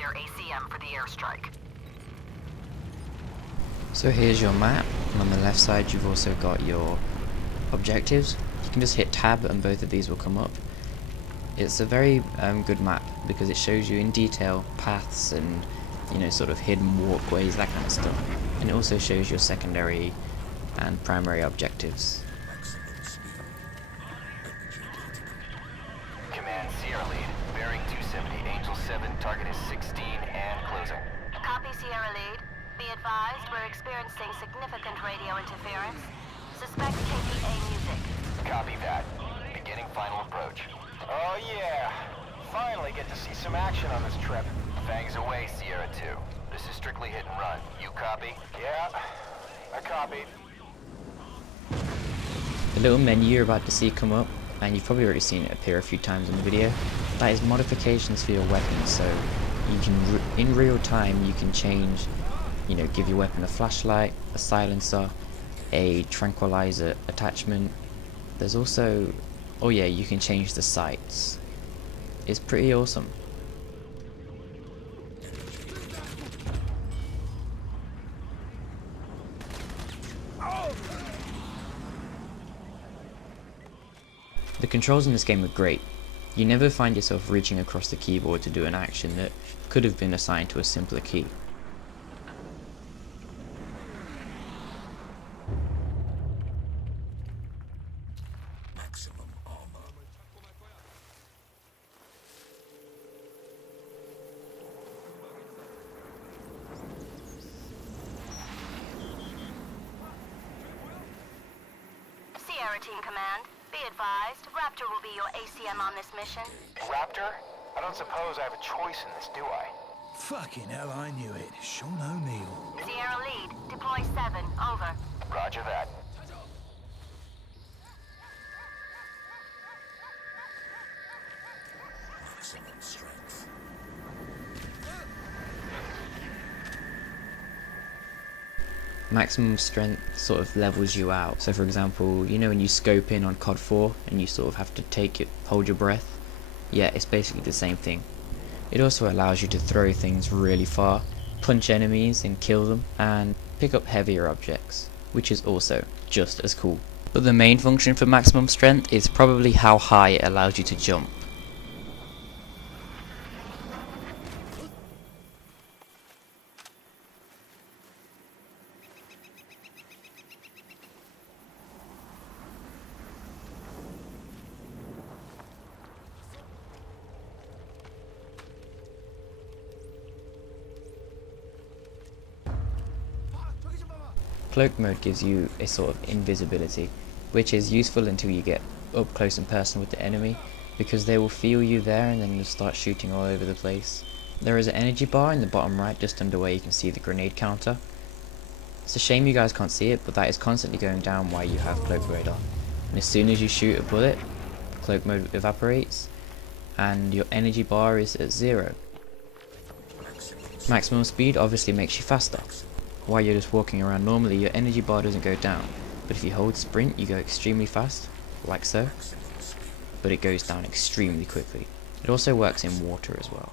their ACM for the airstrike. So here's your map, and on the left side you've also got your objectives. You can just hit tab and both of these will come up. It's a very good map because it shows you in detail paths and, you know, sort of hidden walkways, that kind of stuff. And it also shows your secondary and primary objectives. Command Sierra Lead, bearing 270, Angel 7, target is 16 and closing. Copy, Sierra Lead. Be advised, we're experiencing significant radio interference. Suspect KPA music. Copy that. Beginning final approach. Oh yeah! Finally get to see some action on this trip. Fangs away, Sierra 2. This is strictly hit and run. You copy? Yeah, I copy. The little menu you're about to see come up, and you've probably already seen it appear a few times in the video, that is modifications for your weapon. So you can, in real time, you can change, you know, give your weapon a flashlight, a silencer, a tranquilizer attachment. There's also, oh yeah, you can change the sights. It's pretty awesome. The controls in this game are great. You never find yourself reaching across the keyboard to do an action that could have been assigned to a simpler key. Sierra Team Command, be advised, Raptor will be your ACM on this mission. Raptor? I don't suppose I have a choice in this, do I? Fucking hell, I knew it. Sean O'Neill. Sierra Lead, deploy 7, over. Roger that. Maximum strength. Maximum strength sort of levels you out. So for example, you know when you scope in on COD 4 and you sort of have to hold your breath? Yeah, it's basically the same thing. It also allows you to throw things really far, punch enemies and kill them, and pick up heavier objects, which is also just as cool. But the main function for maximum strength is probably how high it allows you to jump. Cloak mode gives you a sort of invisibility, which is useful until you get up close and personal with the enemy, because they will feel you there and then you'll start shooting all over the place. There is an energy bar in the bottom right just under where you can see the grenade counter. It's a shame you guys can't see it, but that is constantly going down while you have cloak mode on. And as soon as you shoot a bullet, cloak mode evaporates and your energy bar is at 0. Maximum speed obviously makes you faster. While you're just walking around normally, your energy bar doesn't go down, but if you hold sprint you go extremely fast, like so, but it goes down extremely quickly. It also works in water as well.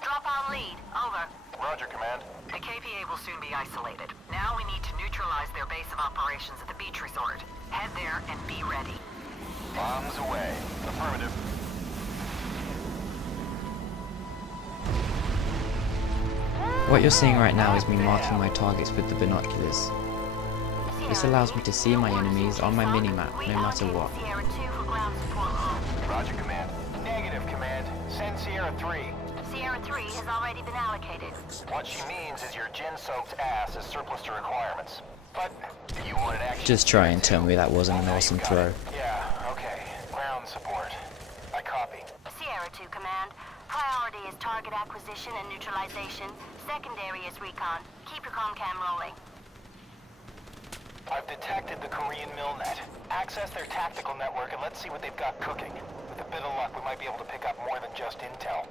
Drop on lead, over. Roger, Command. The KPA will soon be isolated. Now we need to neutralize their base of operations at the beach resort. Head there and be ready. Bombs away. Affirmative. What you're seeing right now is me marking my targets with the binoculars. This allows me to see my enemies on my minimap, no matter what. Sierra 2 for ground support role. Roger, Command. Negative, Command. Send Sierra 3. Sierra 3 has already been allocated. What she means is your gin-soaked ass is surplus to requirements. But you wanted action. Just try and tell me that wasn't an awesome throw. Yeah, okay. Ground support. I copy. Sierra 2 Command, priority is target acquisition and neutralization. Secondary is recon. Keep your comm-cam rolling. I've detected the Korean Milnet. Access their tactical network and let's see what they've got cooking. With a bit of luck, we might be able to pick up more than just intel.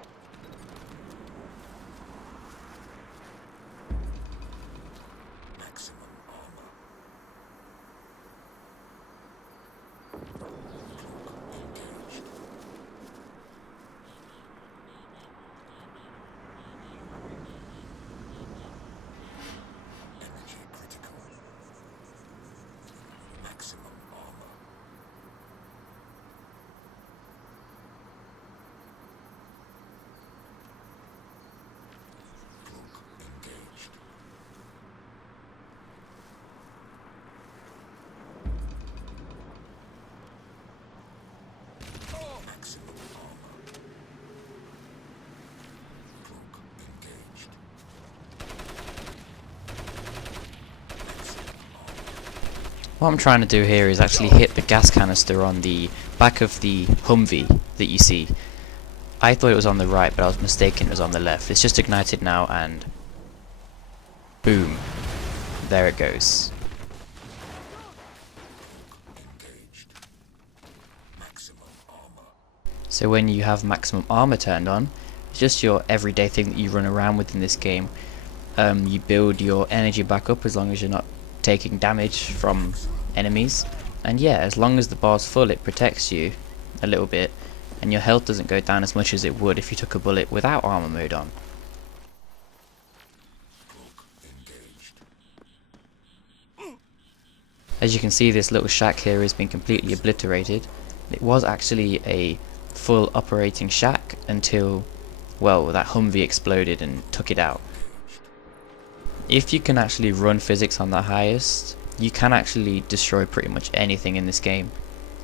Maximum armor. What I'm trying to do here is actually hit the gas canister on the back of the Humvee that you see. I thought it was on the right, but I was mistaken, it was on the left. It's just ignited now and boom, there it goes. So when you have maximum armor turned on, it's just your everyday thing that you run around with in this game. You build your energy back up as long as you're not taking damage from enemies, and yeah, as long as the bar's full it protects you a little bit and your health doesn't go down as much as it would if you took a bullet without armor mode on. As you can see, this little shack here has been completely obliterated. It was actually a full operating shack until, well, that Humvee exploded and took it out. If you can actually run physics on the highest, you can actually destroy pretty much anything in this game.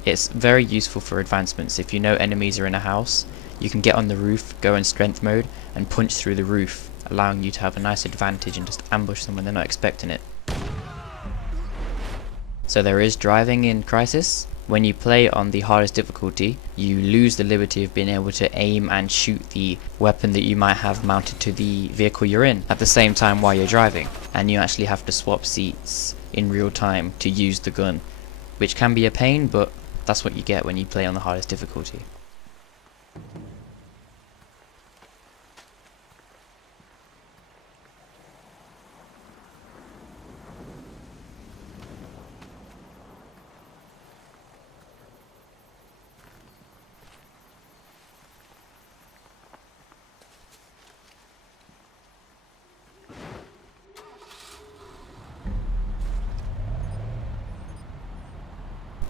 It's very useful for advancements. If you know enemies are in a house, you can get on the roof, go in strength mode and punch through the roof, allowing you to have a nice advantage and just ambush them when they're not expecting it. So there is driving in Crysis. When you play on the hardest difficulty, you lose the liberty of being able to aim and shoot the weapon that you might have mounted to the vehicle you're in at the same time while you're driving, and you actually have to swap seats in real time to use the gun, which can be a pain, but that's what you get when you play on the hardest difficulty.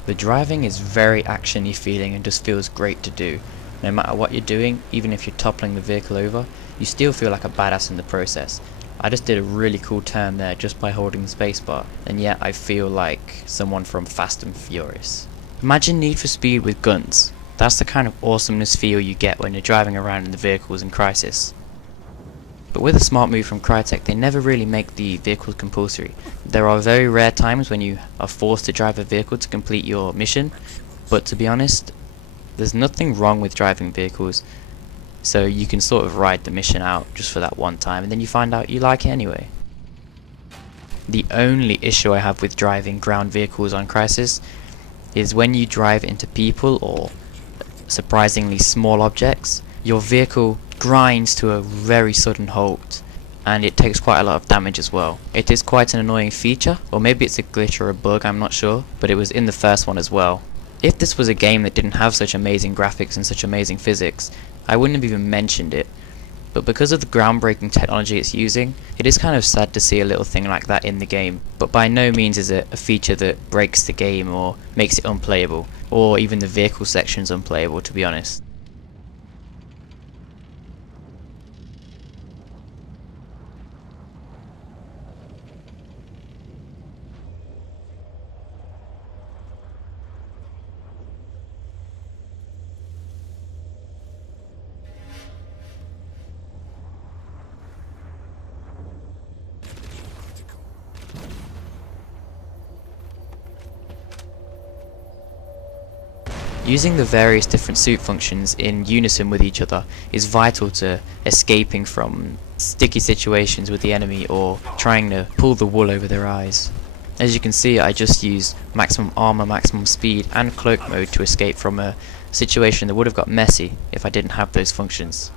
The driving is very actiony feeling and just feels great to do. No matter what you're doing, even if you're toppling the vehicle over, you still feel like a badass in the process. I just did a really cool turn there just by holding the spacebar, and yet I feel like someone from Fast and Furious. Imagine Need for Speed with guns. That's the kind of awesomeness feel you get when you're driving around in the vehicles in Crysis. But with a smart move from Crytek, they never really make the vehicles compulsory. There are very rare times when you are forced to drive a vehicle to complete your mission, but to be honest, there's nothing wrong with driving vehicles, so you can sort of ride the mission out just for that one time and then you find out you like it anyway. The only issue I have with driving ground vehicles on Crysis is when you drive into people or surprisingly small objects, your vehicle grinds to a very sudden halt, and it takes quite a lot of damage as well. It is quite an annoying feature, or maybe it's a glitch or a bug, I'm not sure, but it was in the first one as well. If this was a game that didn't have such amazing graphics and such amazing physics, I wouldn't have even mentioned it. But because of the groundbreaking technology it's using, it is kind of sad to see a little thing like that in the game. But by no means is it a feature that breaks the game or makes it unplayable, or even the vehicle sections unplayable, to be honest. Using the various different suit functions in unison with each other is vital to escaping from sticky situations with the enemy or trying to pull the wool over their eyes. As you can see, I just used maximum armor, maximum speed and cloak mode to escape from a situation that would have got messy if I didn't have those functions.